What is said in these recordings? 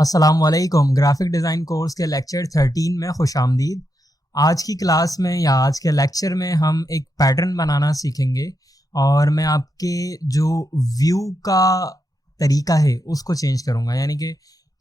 अस्सलामुअलैकुम। Graphic design course के lecture 13 में खुशामदीद। आज की क्लास में या आज के लेक्चर में हम एक पैटर्न बनाना सीखेंगे और मैं आपके जो व्यू का तरीका है उसको चेंज करूँगा। यानी कि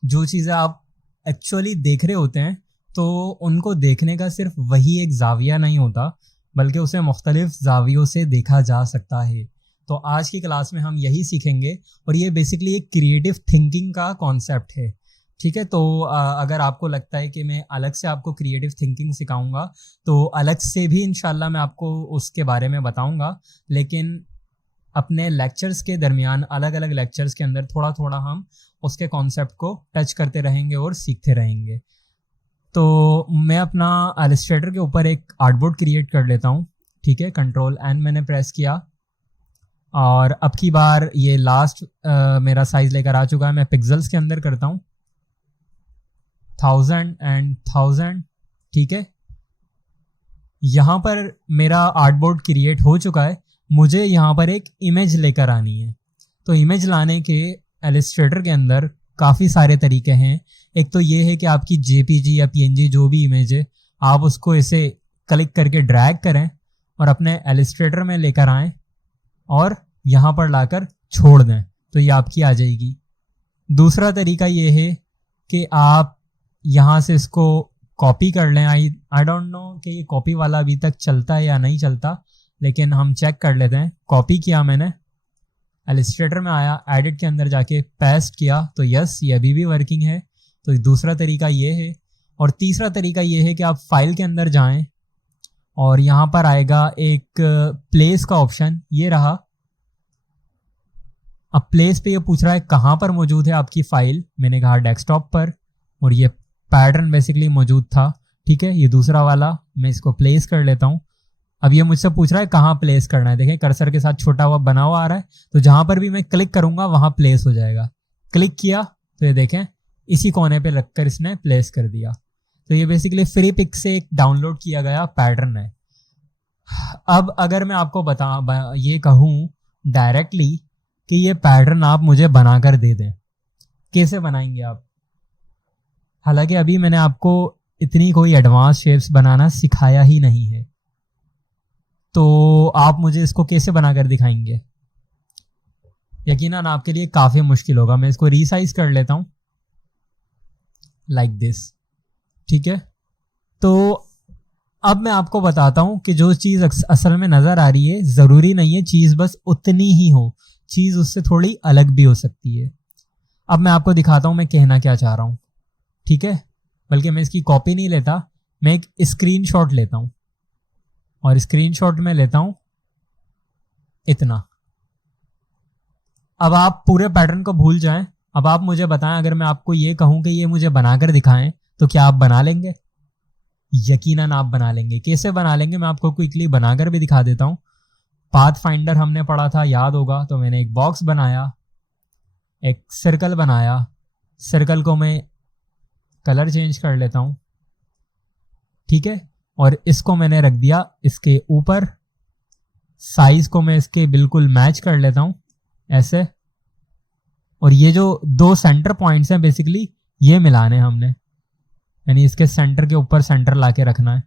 जो चीज़ें आप एक्चुअली देख रहे होते हैं तो उनको देखने का सिर्फ वही एक ज़ाविया नहीं होता, बल्कि उसे मुख्तलिफ ज़ावियों से देखा जा सकता है। तो आज की क्लास में हम यही सीखेंगे और ये बेसिकली एक क्रिएटिव थिंकिंग का कॉन्सेप्ट है। ठीक है, तो अगर आपको लगता है कि मैं अलग से आपको क्रिएटिव थिंकिंग सिखाऊंगा तो अलग से भी इंशाल्लाह मैं आपको उसके बारे में बताऊंगा, लेकिन अपने लेक्चर्स के दरमियान अलग अलग लेक्चर्स के अंदर थोड़ा थोड़ा हम उसके कॉन्सेप्ट को टच करते रहेंगे और सीखते रहेंगे। तो मैं अपना इलस्ट्रेटर के ऊपर एक आर्टबोर्ड क्रिएट कर लेता हूँ। ठीक है, Ctrl+N मैंने प्रेस किया और अब की बार ये लास्ट मेरा साइज लेकर आ चुका है। मैं पिक्सल्स के अंदर करता हूँ 1000 and 1000। ठीक है, यहाँ पर मेरा आर्टबोर्ड क्रिएट हो चुका है। मुझे यहाँ पर एक इमेज लेकर आनी है। तो इमेज लाने के इलस्ट्रेटर के अंदर काफ़ी सारे तरीके हैं। एक तो ये है कि आपकी जेपीजी या पीएनजी जो भी इमेज है आप उसको ऐसे क्लिक करके ड्रैग करें और अपने इलस्ट्रेटर में लेकर आएँ और यहाँ पर लाकर छोड़ दें तो ये आपकी आ जाएगी। दूसरा तरीका ये है कि आप यहाँ से इसको कॉपी कर लें। आई डोंट नो कि ये कॉपी वाला अभी तक चलता है या नहीं चलता, लेकिन हम चेक कर लेते हैं। कॉपी किया मैंने, इलस्ट्रेटर में आया, एडिट के अंदर जाके पेस्ट किया तो यस ये अभी भी वर्किंग है। तो दूसरा तरीका ये है। और तीसरा तरीका ये है कि आप फाइल के अंदर जाएं और यहाँ पर आएगा एक प्लेस का ऑप्शन, ये रहा। अब प्लेस पे ये पूछ रहा है कहाँ पर मौजूद है आपकी फाइल। मैंने कहा डेस्कटॉप पर, और ये पैटर्न बेसिकली मौजूद था। ठीक है, ये दूसरा वाला मैं इसको प्लेस कर लेता हूँ। अब ये मुझसे पूछ रहा है कहाँ प्लेस करना है। देखें कर्सर के साथ छोटा हुआ बना हुआ आ रहा है, तो जहाँ पर भी मैं क्लिक करूँगा वहाँ प्लेस हो जाएगा। क्लिक किया तो ये देखें इसी कोने पे रखकर इसने प्लेस कर दिया। तो ये बेसिकली फ्री पिक से एक डाउनलोड किया गया पैटर्न है। अब अगर मैं आपको ये कहूँ डायरेक्टली कि ये पैटर्न आप मुझे बनाकर दे दें, कैसे बनाएंगे आप? हालांकि अभी मैंने आपको इतनी कोई एडवांस शेप्स बनाना सिखाया ही नहीं है, तो आप मुझे इसको कैसे बनाकर दिखाएंगे? यकीनन आपके लिए काफ़ी मुश्किल होगा। मैं इसको रीसाइज कर लेता हूँ लाइक दिस। ठीक है, तो अब मैं आपको बताता हूँ कि जो चीज़ असल में नज़र आ रही है ज़रूरी नहीं है चीज़ बस उतनी ही हो, चीज़ उससे थोड़ी अलग भी हो सकती है। अब मैं आपको दिखाता हूँ मैं कहना क्या चाह रहा हूँ। ठीक है, बल्कि मैं इसकी कॉपी नहीं लेता, मैं एक स्क्रीनशॉट लेता हूँ और स्क्रीनशॉट में लेता हूँ इतना। अब आप पूरे पैटर्न को भूल जाएं। अब आप मुझे बताएं, अगर मैं आपको ये कहूँ कि ये मुझे बनाकर दिखाएं तो क्या आप बना लेंगे? यकीनन आप बना लेंगे। कैसे बना लेंगे मैं आपको क्विकली बनाकर भी दिखा देता हूँ। पाथ फाइंडर हमने पढ़ा था, याद होगा। तो मैंने एक बॉक्स बनाया, एक सर्कल बनाया, सर्कल को मैं कलर चेंज कर लेता हूँ। ठीक है, और इसको मैंने रख दिया इसके ऊपर। साइज को मैं इसके बिल्कुल मैच कर लेता हूँ ऐसे। और ये जो दो सेंटर पॉइंट्स हैं बेसिकली ये मिलाने हमने, यानी इसके सेंटर के ऊपर सेंटर लाके रखना है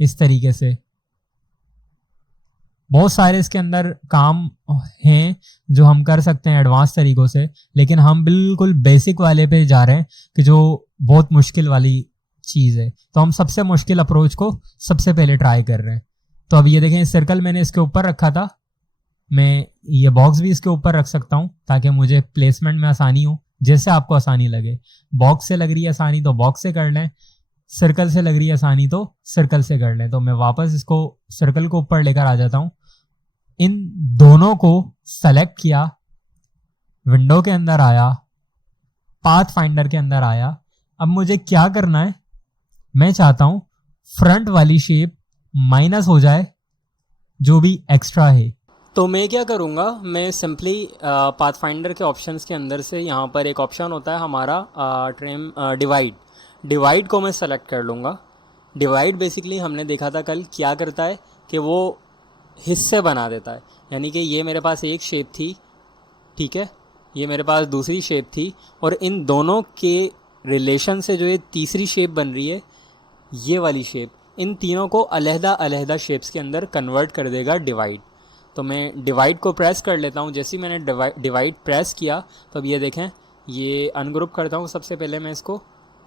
इस तरीके से। बहुत सारे इसके अंदर काम हैं जो हम कर सकते हैं एडवांस तरीकों से, लेकिन हम बिल्कुल बेसिक वाले पे जा रहे हैं कि जो बहुत मुश्किल वाली चीज़ है। तो हम सबसे मुश्किल अप्रोच को सबसे पहले ट्राई कर रहे हैं। तो अब ये देखें सर्कल मैंने इसके ऊपर रखा था, मैं ये बॉक्स भी इसके ऊपर रख सकता हूँ ताकि मुझे प्लेसमेंट में आसानी हो, जैसे आपको आसानी लगे। बॉक्स से लग रही है आसानी तो बॉक्स से कर लें, सर्कल से लग रही है आसानी तो सर्कल से कर लें। तो मैं वापस इसको सर्कल को ऊपर लेकर आ जाता हूँ, इन दोनों को सेलेक्ट किया, विंडो के अंदर आया, पाथ फाइंडर के अंदर आया। अब मुझे क्या करना है, मैं चाहता हूं फ्रंट वाली शेप माइनस हो जाए जो भी एक्स्ट्रा है। तो मैं क्या करूंगा, मैं सिंपली पाथ फाइंडर के ऑप्शंस के अंदर से यहाँ पर एक ऑप्शन होता है हमारा ट्रिम डिवाइड को मैं सेलेक्ट कर लूँगा। डिवाइड बेसिकली हमने देखा था कल क्या करता है कि वो हिस्से बना देता है। यानी कि ये मेरे पास एक शेप थी, ठीक है, ये मेरे पास दूसरी शेप थी, और इन दोनों के रिलेशन से जो ये तीसरी शेप बन रही है, ये वाली शेप, इन तीनों को अलहदा अलहदा शेप्स के अंदर कन्वर्ट कर देगा डिवाइड। तो मैं डिवाइड को प्रेस कर लेता हूँ। जैसे ही मैंने डिवाइड प्रेस किया तो अब ये देखें, ये अनग्रुप करता हूँ सबसे पहले मैं इसको,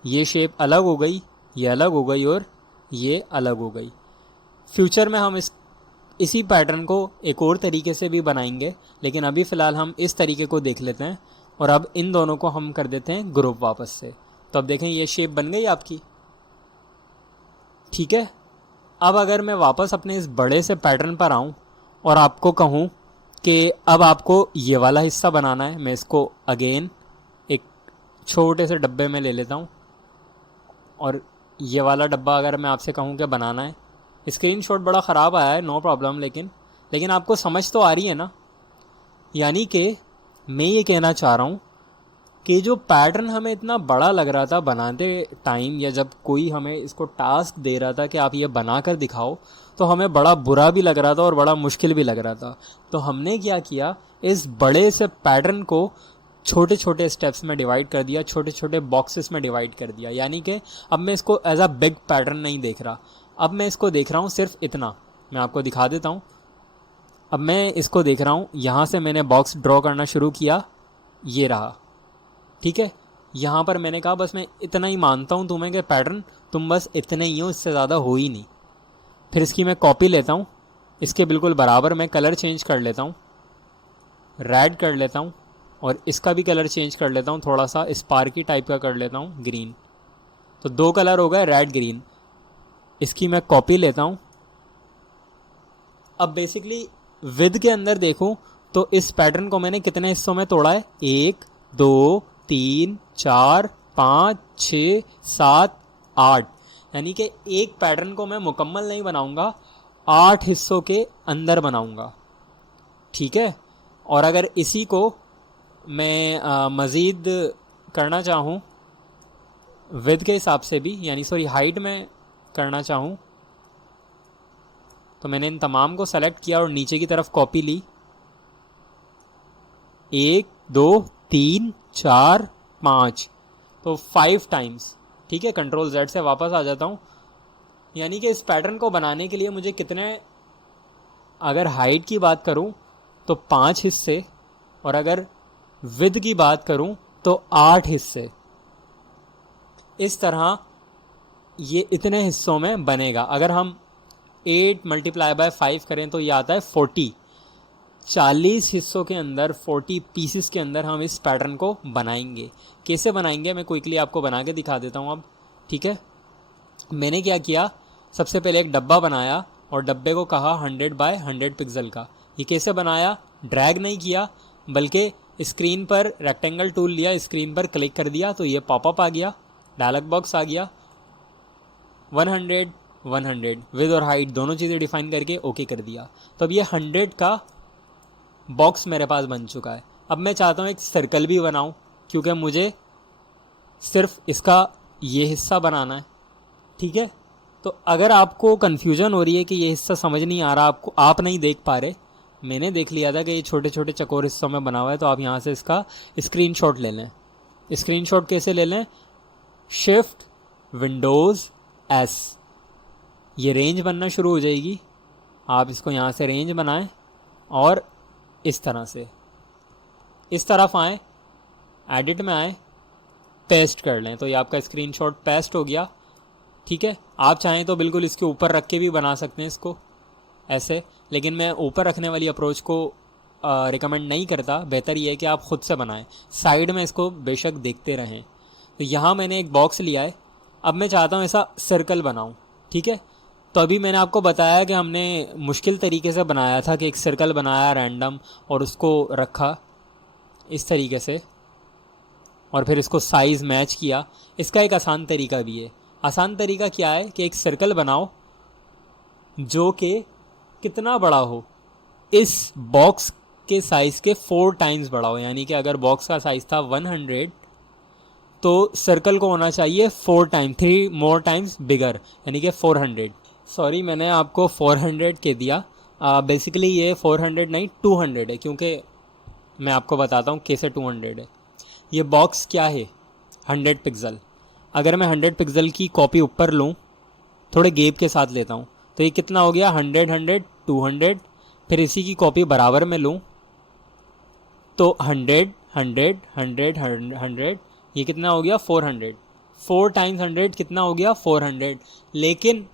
ये शेप अलग हो गई, ये अलग हो गई और ये अलग हो गई। फ्यूचर में हम इसी पैटर्न को एक और तरीके से भी बनाएंगे, लेकिन अभी फ़िलहाल हम इस तरीके को देख लेते हैं। और अब इन दोनों को हम कर देते हैं ग्रुप वापस से। तो अब देखें ये शेप बन गई आपकी, ठीक है। अब अगर मैं वापस अपने इस बड़े से पैटर्न पर आऊँ और आपको कहूँ कि अब आपको ये वाला हिस्सा बनाना है, मैं इसको अगेन एक छोटे से डब्बे में ले लेता हूँ, और ये वाला डब्बा अगर मैं आपसे कहूँ कि बनाना है, स्क्रीनशॉट बड़ा ख़राब आया है, नो प्रॉब्लम, लेकिन आपको समझ तो आ रही है ना। यानी कि मैं ये कहना चाह रहा हूँ कि जो पैटर्न हमें इतना बड़ा लग रहा था बनाते टाइम, या जब कोई हमें इसको टास्क दे रहा था कि आप ये बना कर दिखाओ, तो हमें बड़ा बुरा भी लग रहा था और बड़ा मुश्किल भी लग रहा था। तो हमने क्या किया, इस बड़े से पैटर्न को छोटे छोटे स्टेप्स में डिवाइड कर दिया, छोटे छोटे बॉक्सेस में डिवाइड कर दिया। यानी कि अब मैं इसको एज अ बिग पैटर्न नहीं देख रहा, अब मैं इसको देख रहा हूँ सिर्फ इतना। मैं आपको दिखा देता हूँ। अब मैं इसको देख रहा हूँ, यहाँ से मैंने बॉक्स ड्रॉ करना शुरू किया, ये रहा, ठीक है। यहाँ पर मैंने कहा बस मैं इतना ही मानता हूँ तुम्हें कि पैटर्न तुम बस इतने ही हो, इससे ज़्यादा हो ही नहीं। फिर इसकी मैं कॉपी लेता हूँ, इसके बिल्कुल बराबर मैं कलर चेंज कर लेता हूँ, रेड कर लेता हूँ, और इसका भी कलर चेंज कर लेता हूँ, थोड़ा सा स्पार्की टाइप का कर लेता हूँ, ग्रीन। तो दो कलर हो गए, रेड ग्रीन। इसकी मैं कॉपी लेता हूँ। अब बेसिकली विद के अंदर देखूँ तो इस पैटर्न को मैंने कितने हिस्सों में तोड़ा है, 1 2 3 4 5 6 7 8। यानी कि एक पैटर्न को मैं मुकम्मल नहीं बनाऊंगा, 8 हिस्सों के अंदर बनाऊंगा, ठीक है। और अगर इसी को मैं मज़ीद करना चाहूँ विद के हिसाब से भी, यानी सॉरी हाइट में करना चाहूँ, तो मैंने इन तमाम को सेलेक्ट किया और नीचे की तरफ कॉपी ली, 1 2 3 4 5, तो 5 टाइम्स, ठीक है। कंट्रोल Z से वापस आ जाता हूँ। यानी कि इस पैटर्न को बनाने के लिए मुझे कितने, अगर हाइट की बात करूँ तो 5 हिस्से, और अगर विद की बात करूँ तो 8 हिस्से। इस तरह ये इतने हिस्सों में बनेगा। अगर हम 8 × 5 करें तो ये आता है 40 हिस्सों के अंदर, 40 पीसेस के अंदर हम इस पैटर्न को बनाएंगे। कैसे बनाएंगे मैं क्विकली आपको बना के दिखा देता हूँ अब, ठीक है। मैंने क्या किया, सबसे पहले एक डब्बा बनाया और डब्बे को कहा 100 × 100 पिक्सल का। ये कैसे बनाया, ड्रैग नहीं किया, बल्कि स्क्रीन पर रेक्टेंगल टूल लिया, स्क्रीन पर क्लिक कर दिया तो ये पॉपअप आ गया, डायलॉग बॉक्स आ गया, 100 100 विद और हाइट दोनों चीज़ें डिफाइन करके ओके कर दिया। तो अब ये 100 का बॉक्स मेरे पास बन चुका है। अब मैं चाहता हूँ एक सर्कल भी बनाऊँ, क्योंकि मुझे सिर्फ इसका ये हिस्सा बनाना है, ठीक है। तो अगर आपको कन्फ्यूजन हो रही है कि ये हिस्सा समझ नहीं आ रहा, आपको, आप नहीं देख पा रहे, मैंने देख लिया था कि ये छोटे छोटे चकोर हिस्सों में बना हुआ है, तो आप यहाँ से इसका स्क्रीनशॉट ले लें। स्क्रीनशॉट कैसे ले लें, शिफ्ट विंडोज़ S, ये रेंज बनना शुरू हो जाएगी। आप इसको यहाँ से रेंज बनाएं और इस तरह से इस तरफ आएँ, एडिट में आएँ, पेस्ट कर लें, तो ये आपका स्क्रीनशॉट पेस्ट हो गया, ठीक है। आप चाहें तो बिल्कुल इसके ऊपर रख के भी बना सकते हैं इसको ऐसे, लेकिन मैं ऊपर रखने वाली अप्रोच को रिकमेंड नहीं करता। बेहतर ये है कि आप ख़ुद से बनाएं, साइड में इसको बेशक देखते रहें। तो यहाँ मैंने एक बॉक्स लिया है, अब मैं चाहता हूँ ऐसा सर्कल बनाऊँ, ठीक है। तो अभी मैंने आपको बताया कि हमने मुश्किल तरीके से बनाया था कि एक सर्कल बनाया रैंडम और उसको रखा इस तरीके से, और फिर इसको साइज़ मैच किया। इसका एक आसान तरीका भी है। आसान तरीका क्या है कि एक सर्कल बनाओ जो कि कितना बड़ा हो, इस बॉक्स के साइज़ के 4 टाइम्स बड़ा हो। यानी कि अगर बॉक्स का साइज़ था 100, तो सर्कल को होना चाहिए 4 टाइम, 3 मोर टाइम्स बिगर, यानी कि 400। सॉरी, मैंने आपको 400 कह दिया, बेसिकली ये 400 नहीं 200 है, क्योंकि मैं आपको बताता हूँ कैसे 200 है। ये बॉक्स क्या है, 100 पिक्सल। अगर मैं 100 पिक्सल की कॉपी ऊपर लूँ, थोड़े गैप के साथ लेता हूँ, तो ये कितना हो गया, 100 100 200। फिर इसी की कॉपी बराबर में लूँ तो 100 100 100 100, ये कितना हो गया 400। 4 टाइम्स 100 कितना हो गया 400। लेकिन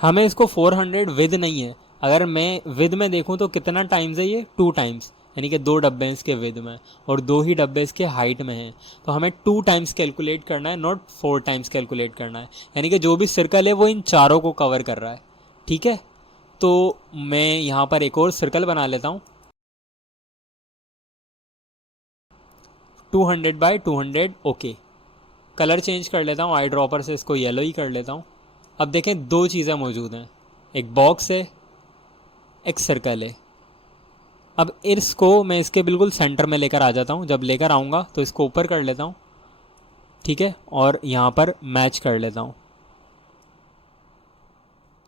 हमें इसको 400 विद नहीं है। अगर मैं विद में देखूं तो कितना टाइम्स है ये, 2 टाइम्स, यानी कि 2 डब्बे हैं इसके विद में और 2 ही डब्बे इसके हाइट में हैं। तो हमें 2 टाइम्स कैलकुलेट करना है, नॉट 4 टाइम्स कैलकुलेट करना है। यानी कि जो भी सर्कल है वो इन चारों को कवर कर रहा है। ठीक है, तो मैं यहाँ पर एक और सर्कल बना लेता हूँ, 200 बाई 200। ओके, कलर चेंज कर लेता हूँ, आई ड्रॉपर से इसको येलो ही कर लेता हूँ। अब देखें, दो चीज़ें मौजूद हैं, एक बॉक्स है, एक सर्कल है। अब इसको मैं इसके बिल्कुल सेंटर में लेकर आ जाता हूँ। जब लेकर आऊँगा तो इसको ऊपर कर लेता हूँ, ठीक है, और यहाँ पर मैच कर लेता हूँ।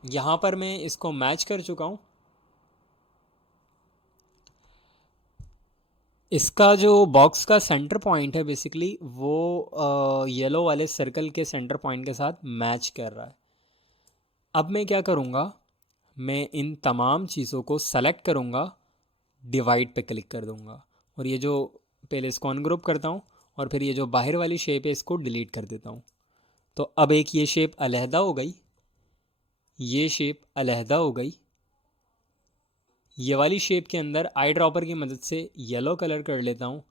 यहाँ पर मैं इसको मैच कर चुका हूँ। इसका जो बॉक्स का सेंटर पॉइंट है बेसिकली वो येलो वाले सर्कल के सेंटर पॉइंट के साथ मैच कर रहा है। अब मैं क्या करूँगा, मैं इन तमाम चीज़ों को सेलेक्ट करूँगा, डिवाइड पे क्लिक कर दूँगा, और ये जो पहले इसको अनग्रुप करता हूँ और फिर ये जो बाहर वाली शेप है इसको डिलीट कर देता हूँ। तो अब एक ये शेप अलहदा हो गई, ये शेप अलहदा हो गई। ये वाली शेप के अंदर आई ड्रॉपर की मदद से येलो कलर कर लेता हूँ,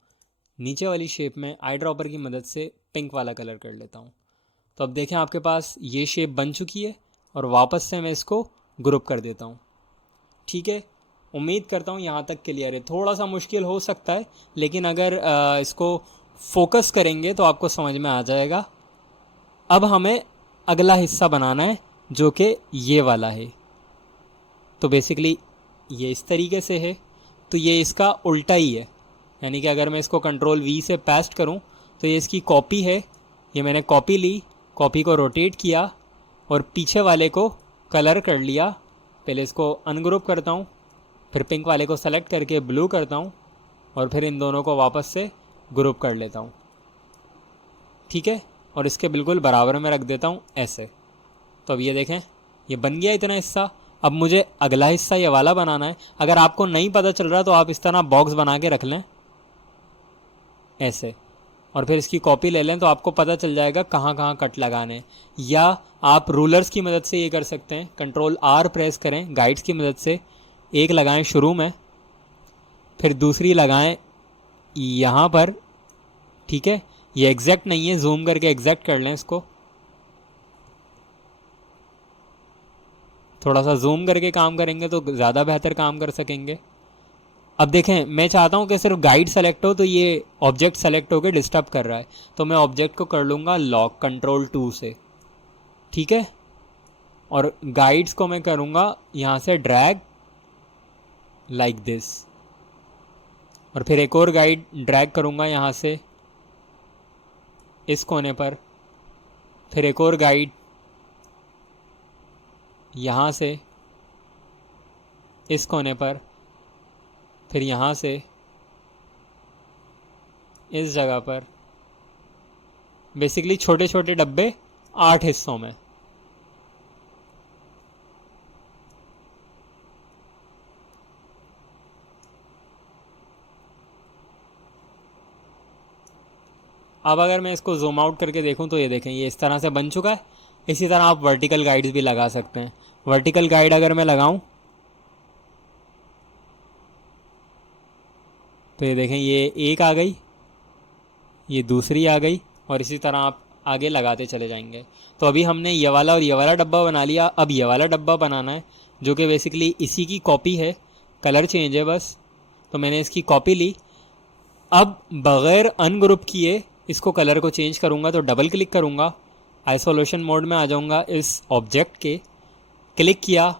नीचे वाली शेप में आई ड्रॉपर की मदद से पिंक वाला कलर कर लेता हूँ। तो अब देखें आपके पास ये शेप बन चुकी है और वापस से मैं इसको ग्रुप कर देता हूँ। ठीक है, उम्मीद करता हूँ यहाँ तक क्लियर है। थोड़ा सा मुश्किल हो सकता है, लेकिन अगर इसको फोकस करेंगे तो आपको समझ में आ जाएगा। अब हमें अगला हिस्सा बनाना है जो कि ये वाला है। तो बेसिकली ये इस तरीके से है, तो ये इसका उल्टा ही है। यानी कि अगर मैं इसको कंट्रोल वी से पेस्ट करूं तो ये इसकी कॉपी है। ये मैंने कॉपी ली, कॉपी को रोटेट किया और पीछे वाले को कलर कर लिया। पहले इसको अनग्रुप करता हूं, फिर पिंक वाले को सेलेक्ट करके ब्लू करता हूं और फिर इन दोनों को वापस से ग्रुप कर लेता हूं। ठीक है, और इसके बिल्कुल बराबर में रख देता हूं ऐसे। तो अब ये देखें, ये बन गया इतना हिस्सा। अब मुझे अगला हिस्सा ये वाला बनाना है। अगर आपको नहीं पता चल रहा तो आप इस तरह बॉक्स बना के रख लें ऐसे, और फिर इसकी कॉपी ले लें तो आपको पता चल जाएगा कहाँ कहाँ कट लगाने हैं। या आप रूलर्स की मदद से ये कर सकते हैं, कंट्रोल आर प्रेस करें गाइड्स की मदद से, एक लगाएं शुरू में, फिर दूसरी लगाएं यहाँ पर। ठीक है, ये एग्जैक्ट नहीं है, जूम करके एग्जैक्ट कर लें इसको। थोड़ा सा जूम करके काम करेंगे तो ज़्यादा बेहतर काम कर सकेंगे। अब देखें, मैं चाहता हूं कि सिर्फ गाइड सेलेक्ट हो, तो ये ऑब्जेक्ट सेलेक्ट होकर डिस्टर्ब कर रहा है। तो मैं ऑब्जेक्ट को कर लूँगा लॉक कंट्रोल 2 से। ठीक है, और गाइड्स को मैं करूँगा यहाँ से ड्रैग लाइक दिस, और फिर एक और गाइड ड्रैग करूँगा यहाँ से इस कोने पर, फिर एक और गाइड यहाँ से इस कोने पर, फिर यहाँ से इस जगह पर। बेसिकली छोटे छोटे डब्बे 8 हिस्सों में। अब अगर मैं इसको जूम आउट करके देखूं तो ये देखें, ये इस तरह से बन चुका है। इसी तरह आप वर्टिकल गाइड्स भी लगा सकते हैं। वर्टिकल गाइड अगर मैं लगाऊं तो ये देखें, ये एक आ गई, ये दूसरी आ गई, और इसी तरह आप आगे लगाते चले जाएंगे। तो अभी हमने ये वाला और ये वाला डब्बा बना लिया। अब ये वाला डब्बा बनाना है जो कि बेसिकली इसी की कॉपी है, कलर चेंज है बस। तो मैंने इसकी कॉपी ली। अब बग़ैर अनग्रुप किए इसको कलर को चेंज करूँगा तो डबल क्लिक करूँगा, आइसोलेशन मोड में आ जाऊँगा इस ऑब्जेक्ट के, क्लिक किया।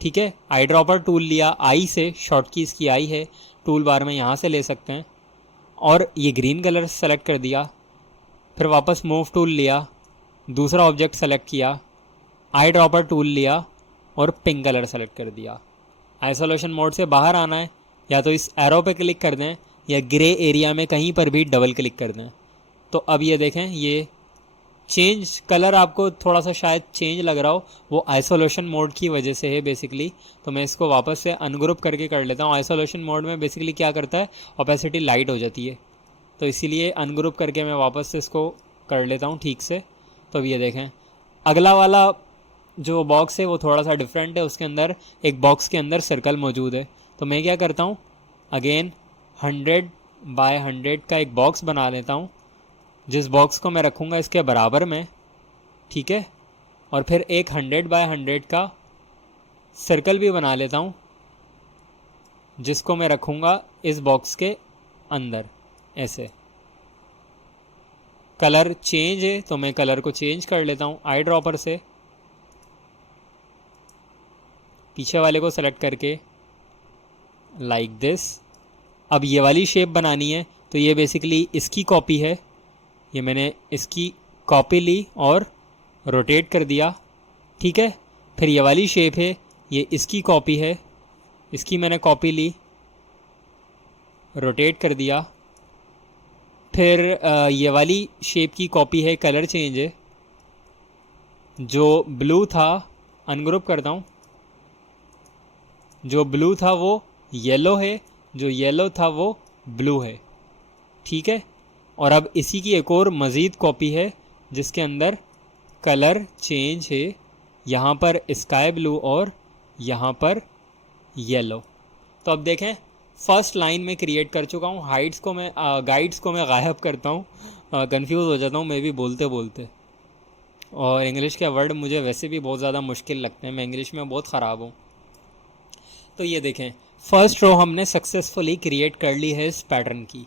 ठीक है, आई ड्रॉपर टूल लिया, आई से शॉर्ट की इसकी आई है, टूल बार में यहाँ से ले सकते हैं, और ये ग्रीन कलर सेलेक्ट कर दिया। फिर वापस मूव टूल लिया, दूसरा ऑब्जेक्ट सेलेक्ट किया, आई ड्रॉपर टूल लिया और पिंक कलर सेलेक्ट कर दिया। आइसोलेशन मोड से बाहर आना है, या तो इस एरो पे क्लिक कर दें या ग्रे एरिया में कहीं पर भी डबल क्लिक कर दें। तो अब ये देखें, ये चेंज कलर आपको थोड़ा सा शायद चेंज लग रहा हो, वो आइसोलेशन मोड की वजह से है बेसिकली। तो मैं इसको वापस से अनग्रुप करके कर लेता हूँ। आइसोलेशन मोड में बेसिकली क्या करता है, ओपेसिटी लाइट हो जाती है, तो इसीलिए अनग्रुप करके मैं वापस से इसको कर लेता हूँ ठीक से। तो अब ये देखें, अगला वाला जो बॉक्स है वो थोड़ा सा डिफरेंट है, उसके अंदर एक बॉक्स के अंदर सर्कल मौजूद है। तो मैं क्या करता हूँ, अगेन 100 बाय 100 का एक बॉक्स बना लेता हूँ, जिस बॉक्स को मैं रखूँगा इसके बराबर में, ठीक है। और फिर एक 100 बाय 100 का सर्कल भी बना लेता हूँ, जिसको मैं रखूँगा इस बॉक्स के अंदर ऐसे। कलर चेंज है तो मैं कलर को चेंज कर लेता हूँ आई ड्रॉपर से, पीछे वाले को सेलेक्ट करके लाइक दिस। अब ये वाली शेप बनानी है, तो ये बेसिकली इसकी कॉपी है, ये मैंने इसकी कॉपी ली और रोटेट कर दिया, ठीक है। फिर ये वाली शेप है, ये इसकी कॉपी है, इसकी मैंने कॉपी ली, रोटेट कर दिया। फिर ये वाली शेप की कॉपी है, कलर चेंज है, जो ब्लू था अनग्रुप करता हूँ, जो ब्लू था वो येलो है, जो येलो था वो ब्लू है, ठीक है। और अब इसी की एक और मज़ीद कॉपी है, जिसके अंदर कलर चेंज है, यहाँ पर स्काई ब्लू और यहाँ पर येलो। तो अब देखें, फर्स्ट लाइन में क्रिएट कर चुका हूँ। हाइट्स को मैं गाइड्स को मैं गायब करता हूँ, कंफ्यूज हो जाता हूँ मैं भी बोलते बोलते, और इंग्लिश के वर्ड मुझे वैसे भी बहुत ज़्यादा मुश्किल लगते हैं, मैं इंग्लिश में बहुत ख़राब हूँ। तो ये देखें, फर्स्ट रो हमने सक्सेसफुली क्रिएट कर ली है इस पैटर्न की।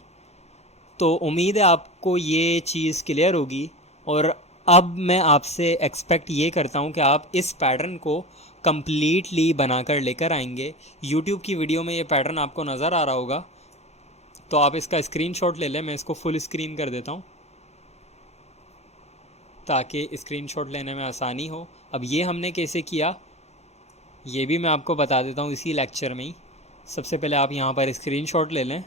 तो उम्मीद है आपको ये चीज़ क्लियर होगी, और अब मैं आपसे एक्सपेक्ट ये करता हूँ कि आप इस पैटर्न को कम्प्लीटली बनाकर लेकर आएंगे। यूट्यूब की वीडियो में ये पैटर्न आपको नज़र आ रहा होगा, तो आप इसका स्क्रीनशॉट ले लें। मैं इसको फुल स्क्रीन कर देता हूँ ताकि स्क्रीनशॉट लेने में आसानी हो। अब ये हमने कैसे किया ये भी मैं आपको बता देता हूँ इसी लेक्चर में ही। सबसे पहले आप यहाँ पर स्क्रीनशॉट ले लें।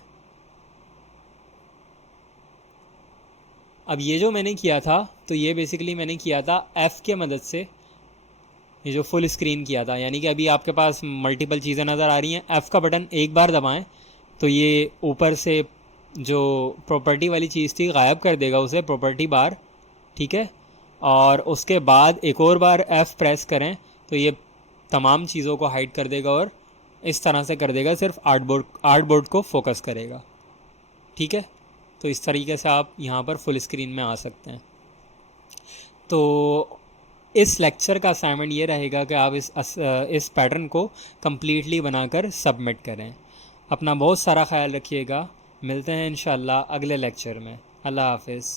अब ये जो मैंने किया था, तो ये बेसिकली मैंने किया था F के मदद से, ये जो फुल स्क्रीन किया था, यानी कि अभी आपके पास मल्टीपल चीज़ें नज़र आ रही हैं। F का बटन एक बार दबाएं तो ये ऊपर से जो प्रॉपर्टी वाली चीज़ थी गायब कर देगा उसे, प्रॉपर्टी बार, ठीक है। और उसके बाद एक और बार F प्रेस करें तो ये तमाम चीज़ों को हाइड कर देगा और इस तरह से कर देगा, सिर्फ आर्टबोर्ड को फोकस करेगा, ठीक है। तो इस तरीके से आप यहाँ पर फुल स्क्रीन में आ सकते हैं। तो इस लेक्चर का असाइनमेंट ये रहेगा कि आप इस पैटर्न को कम्प्लीटली बनाकर सबमिट करें। अपना बहुत सारा ख्याल रखिएगा, मिलते हैं इंशाल्लाह अगले लेक्चर में। अल्लाह हाफिज़।